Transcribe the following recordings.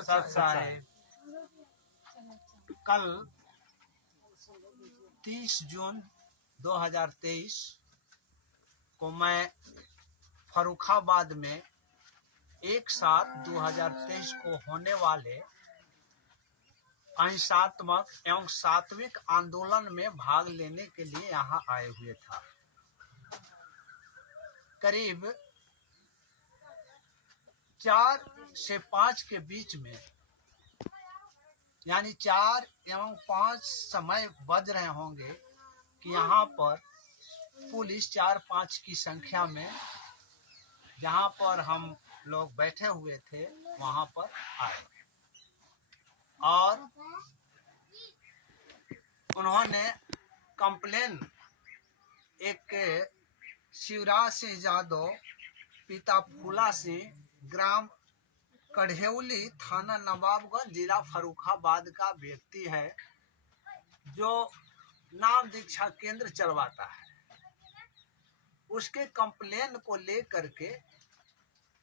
सत साहेब, कल 30 जून 2023 को मैं फर्रुखाबाद में 1/7/2023 को होने वाले अहिंसात्मक एवं सात्विक आंदोलन में भाग लेने के लिए यहाँ आए हुए था। करीब 4 से 5 के बीच में, यानी 4 एवं 5 समय बज रहे होंगे कि यहाँ पर पुलिस 4-5 की संख्या में जहाँ पर हम लोग बैठे हुए थे वहाँ पर आए और उन्होंने कंप्लेन एक शिवराज सिंह यादव पिता फूला सिंह ग्राम कढ़ेउली थाना नवाबगंज जिला फर्रुखाबाद का व्यक्ति है जो नाम दीक्षा केंद्र चलवाता है। उसके कंप्लेन को लेकर के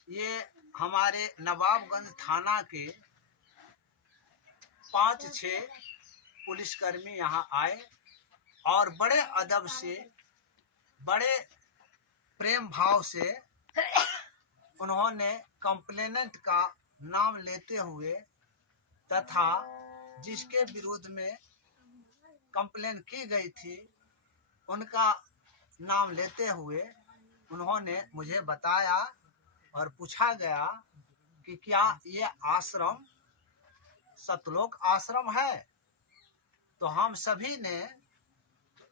ये हमारे नवाबगंज थाना के 5-6 पुलिसकर्मी यहाँ आए और बड़े अदब से, बड़े प्रेम भाव से उन्होंने कंप्लेनेंट का नाम लेते हुए तथा जिसके विरुद्ध में कंप्लेन की गई थी उनका नाम लेते हुए उन्होंने मुझे बताया और पूछा गया कि क्या ये आश्रम सतलोक आश्रम है। तो हम सभी ने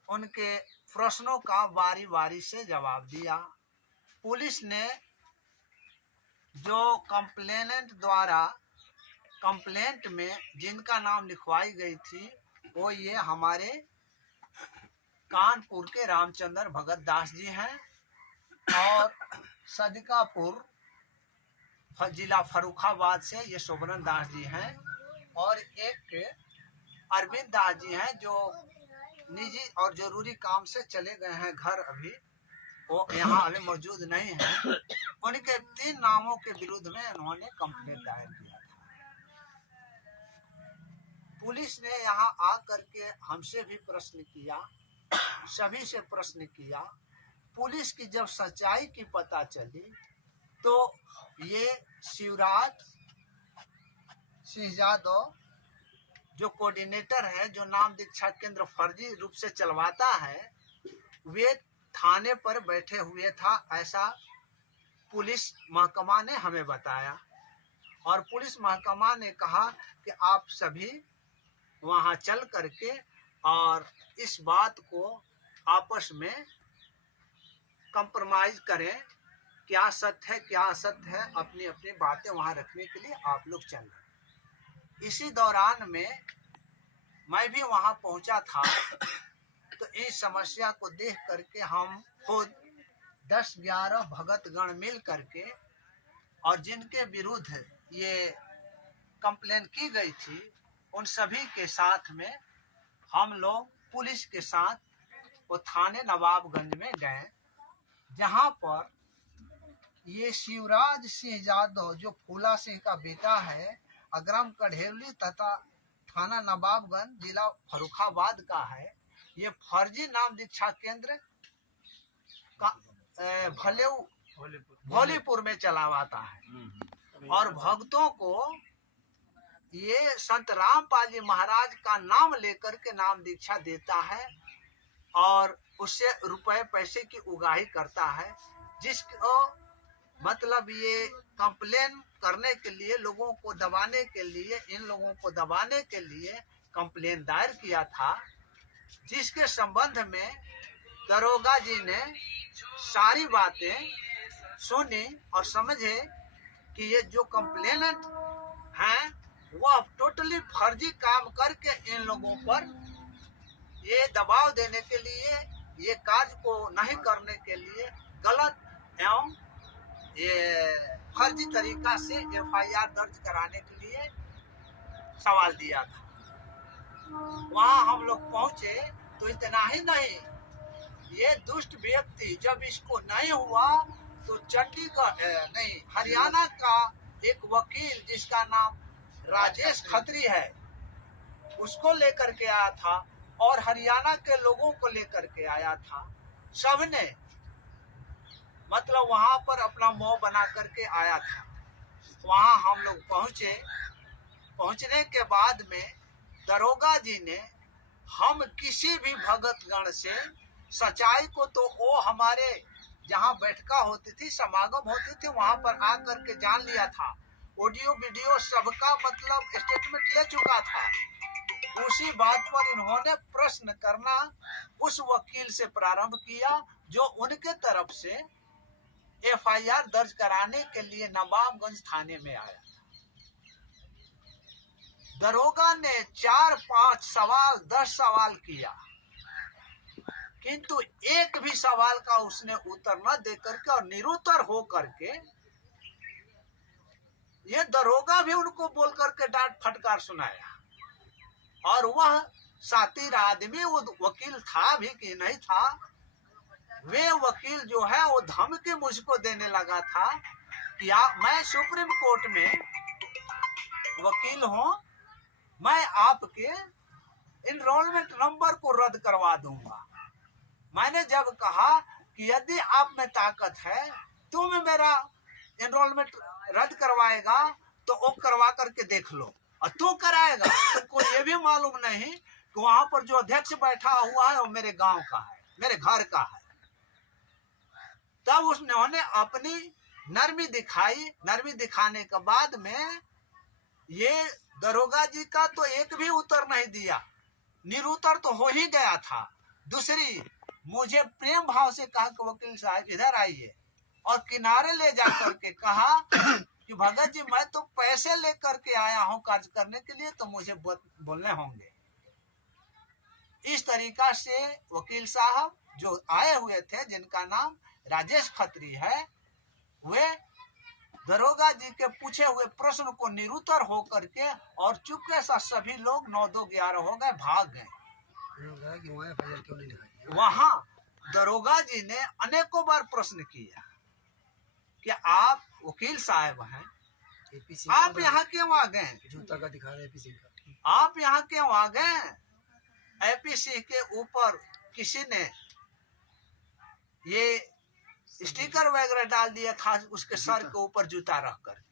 उनके प्रश्नों का बारी बारी से जवाब दिया। पुलिस ने जो कंप्लेनेंट द्वारा कंप्लेंट में जिनका नाम लिखवाई गई थी वो ये हमारे कानपुर के रामचंद्र भगत दास जी हैं और सदकापुर जिला फर्रुखाबाद से ये शोभन दास जी हैं और एक अरविंद दास जी हैं जो निजी और जरूरी काम से चले गए हैं घर, अभी वो यहाँ अभी मौजूद नहीं है। उनके 3 नामों के विरुद्ध में उन्होंने कंप्लेंट दायर किया था। पुलिस ने यहाँ आकर के हमसे भी प्रश्न किया, सभी से प्रश्न किया। पुलिस की जब सच्चाई की पता चली तो ये शिवराज सिंह यादव जो कोऑर्डिनेटर है, जो नाम दीक्षा केंद्र फर्जी रूप से चलवाता है, वे थाने पर बैठे हुए था, ऐसा पुलिस महकमा ने हमें बताया। और पुलिस महकमा ने कहा कि आप सभी वहां चल करके और इस बात को आपस में कंप्रोमाइज करें, क्या सत्य है क्या असत्य है, अपनी अपनी बातें वहां रखने के लिए आप लोग चल रहे। इसी दौरान में मैं भी वहां पहुंचा था तो इस समस्या को देख करके हम खुद 10-11 भगतगण मिल करके और जिनके विरुद्ध ये कंप्लेन की गई थी उन सभी के साथ में हम लोग पुलिस के साथ वो थाने नवाबगंज में गए, जहां पर ये शिवराज सिंह यादव जो फूला सिंह का बेटा है, ग्राम कढ़ेउली तथा थाना नवाबगंज जिला फर्रुखाबाद का है। ये फर्जी नाम दीक्षा केंद्र का भोलीपुर में चलावाता है और भक्तों को ये संत रामपाल जी महाराज का नाम लेकर के नाम दीक्षा देता है और उससे रुपए पैसे की उगाही करता है, जिसको मतलब ये कंप्लेन करने के लिए, लोगों को दबाने के लिए, इन लोगों को दबाने के लिए कंप्लेन दायर किया था, जिसके संबंध में दरोगा जी ने सारी बातें सुनी और समझे कि ये जो कंप्लेनेंट हैं वह टोटली फर्जी काम करके इन लोगों पर ये दबाव देने के लिए, ये कार्य को नहीं करने के लिए गलत एवं ये फर्जी तरीका से FIR दर्ज कराने के लिए सवाल दिया था। वहां हम लोग पहुंचे तो इतना ही नहीं, ये दुष्ट व्यक्ति जब इसको नहीं हुआ तो चंडीगढ़ नहीं हरियाणा का एक वकील जिसका नाम राजेश खत्री है उसको लेकर के आया था और हरियाणा के लोगों को लेकर के आया था। सबने मतलब वहां पर अपना मोह बना करके आया था। वहां हम लोग पहुंचे। पहुंचने के बाद में दरोगा जी ने हम किसी भी भगत गण से सच्चाई को तो वो हमारे जहाँ बैठका होती थी, समागम होती थी, वहां पर आकर के जान लिया था। ऑडियो वीडियो सबका मतलब स्टेटमेंट ले चुका था। उसी बात पर इन्होंने प्रश्न करना उस वकील से प्रारंभ किया जो उनके तरफ से एफआईआर दर्ज कराने के लिए नवाबगंज थाने में आया। दरोगा ने 4-5 सवाल 10 सवाल किया, किंतु एक भी सवाल का उसने उत्तर न दे करके और निरुत्तर हो करके ये दरोगा भी उनको बोल करके डांट फटकार सुनाया। और वह सातिर आदमी वो वकील था भी कि नहीं था, वे वकील जो है वो धमकी मुझको देने लगा था कि मैं सुप्रीम कोर्ट में वकील हूं, मैं आपके एनरोलमेंट नंबर को रद्द करवा दूंगा। मैंने जब कहा कि यदि आप में ताकत है तुम मेरा एनरोलमेंट रद्द करवाएगा तो वो करवा करके देख लो, और तू कराएगा तुमको ये भी मालूम नहीं कि वहां पर जो अध्यक्ष बैठा हुआ है वो मेरे गांव का है, मेरे घर का है। तब उन्होंने अपनी नरमी दिखाई। नरमी दिखाने के बाद में ये दरोगा जी का तो एक भी उत्तर नहीं दिया, निरुत्तर तो हो ही गया था। दूसरी, मुझे प्रेम भाव से कहा कि वकील साहब इधर आइए, और किनारे ले जाकर के कहा कि भगत जी मैं तो पैसे लेकर के आया हूं कार्य करने के लिए, तो मुझे बोलने होंगे। इस तरीका से वकील साहब जो आए हुए थे, जिनका नाम राजेश खत्री है, वे दरोगा जी के पूछे हुए प्रश्न को निरुत्तर हो करके और चुपके से सभी लोग 9-2-11 हो गए, भाग गए। वहां दरोगा जी ने अनेकों बार प्रश्न किया कि आप वकील साहब हैं, आप यहाँ क्यों आ गए? जूता का दिखा रहे एपी आप यहाँ क्यों आ गए? एपी सिंह के ऊपर किसी ने ये स्टिकर वगैरह डाल दिया था उसके सर के ऊपर जूता रख कर।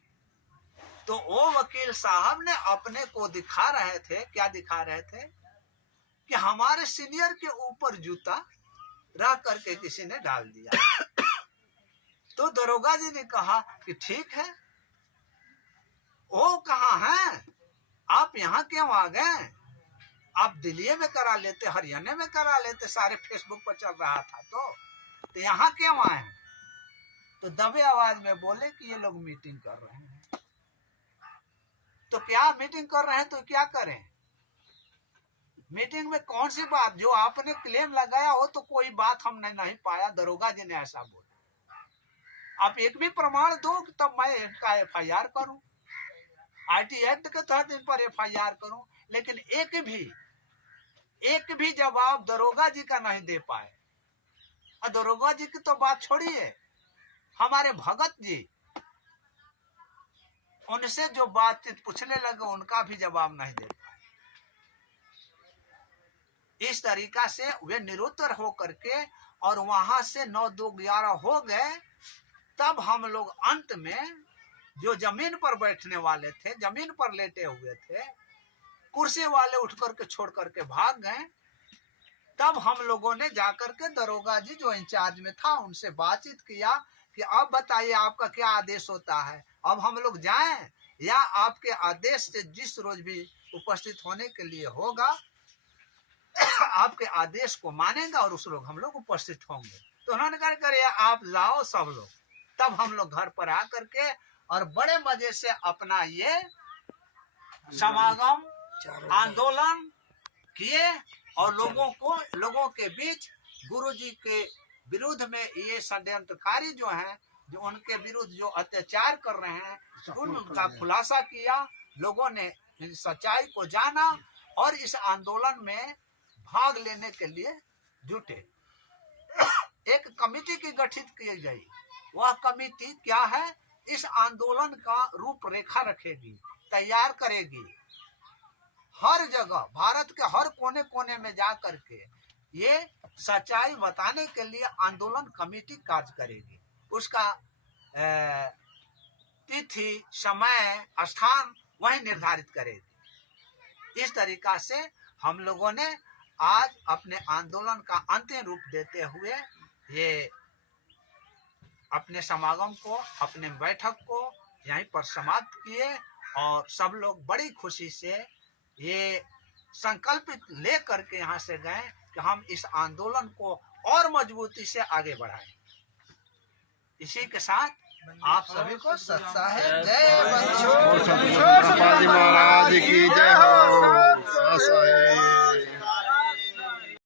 तो वो वकील साहब ने अपने को दिखा रहे थे, क्या दिखा रहे थे कि हमारे सीनियर के ऊपर जूता रख करके किसी ने डाल दिया। तो दरोगा जी ने कहा कि ठीक है, वो कहाँ हैं, आप यहाँ क्यों आ गए? आप दिल्ली में करा लेते, हरियाणा में करा लेते, सारे फेसबुक पर चल रहा था। तो यहाँ क्यों आए? तो दबे आवाज में बोले कि ये लोग मीटिंग कर रहे हैं। तो क्या मीटिंग कर रहे हैं तो क्या करें? मीटिंग में कौन सी बात? जो आपने क्लेम लगाया हो तो कोई बात हमने नहीं पाया। दरोगा जी ने ऐसा बोला। आप एक भी प्रमाण दो तब मैं इनका एफआईआर करूं, आईटी एक्ट के तहत इन पर एफआईआर करूं। लेकिन एक भी जवाब दरोगा जी का नहीं दे पाए। और दरोगा जी की तो बात छोड़िए, हमारे भगत जी उनसे जो बातचीत पूछने लगे उनका भी जवाब नहीं दे पाए। इस तरीका से वे निरुत्तर हो करके और वहां से 9-2-11 हो गए। तब हम लोग अंत में जो जमीन पर बैठने वाले थे, जमीन पर लेटे हुए थे, कुर्सी वाले उठ करके छोड़ करके भाग गए। तब हम लोगों ने जाकर के दरोगा जी जो इंचार्ज में था उनसे बातचीत किया कि अब बताइए आपका क्या आदेश होता है, अब हम लोग जाएं या आपके आदेश से जिस रोज भी उपस्थित होने के लिए होगा आपके आदेश को मानेंगे और उस लोग हम लोग उपस्थित होंगे। तो उन्होंने कहा करे आप जाओ सब लोग। तब हम लोग घर पर आकर के और बड़े मजे से अपना ये समागम आंदोलन किए और लोगों के बीच गुरुजी के विरुद्ध में ये षड्यंत्रकारी जो हैं, जो उनके विरुद्ध जो अत्याचार कर रहे हैं, उनका खुलासा किया। लोगों ने सच्चाई को जाना और इस आंदोलन में भाग लेने के लिए जुटे। एक कमेटी की गठित की गई। वह कमेटी क्या है? इस आंदोलन का रूपरेखा रखेगी तैयार करेगी। हर जगह भारत के हर कोने कोने में जा करके ये सच्चाई बताने के लिए आंदोलन कमेटी कार्य करेगी। उसका तिथि, समय, स्थान वही निर्धारित करेगी। इस तरीका से हम लोगों ने आज अपने आंदोलन का अंतिम रूप देते हुए ये अपने समागम को, अपने बैठक को यहीं पर समाप्त किए और सब लोग बड़ी खुशी से ये संकल्पित ले करके यहाँ से गए कि हम इस आंदोलन को और मजबूती से आगे बढ़ाएं। इसी के साथ आप सभी को सत साहेब जय। महाराज की जय हो।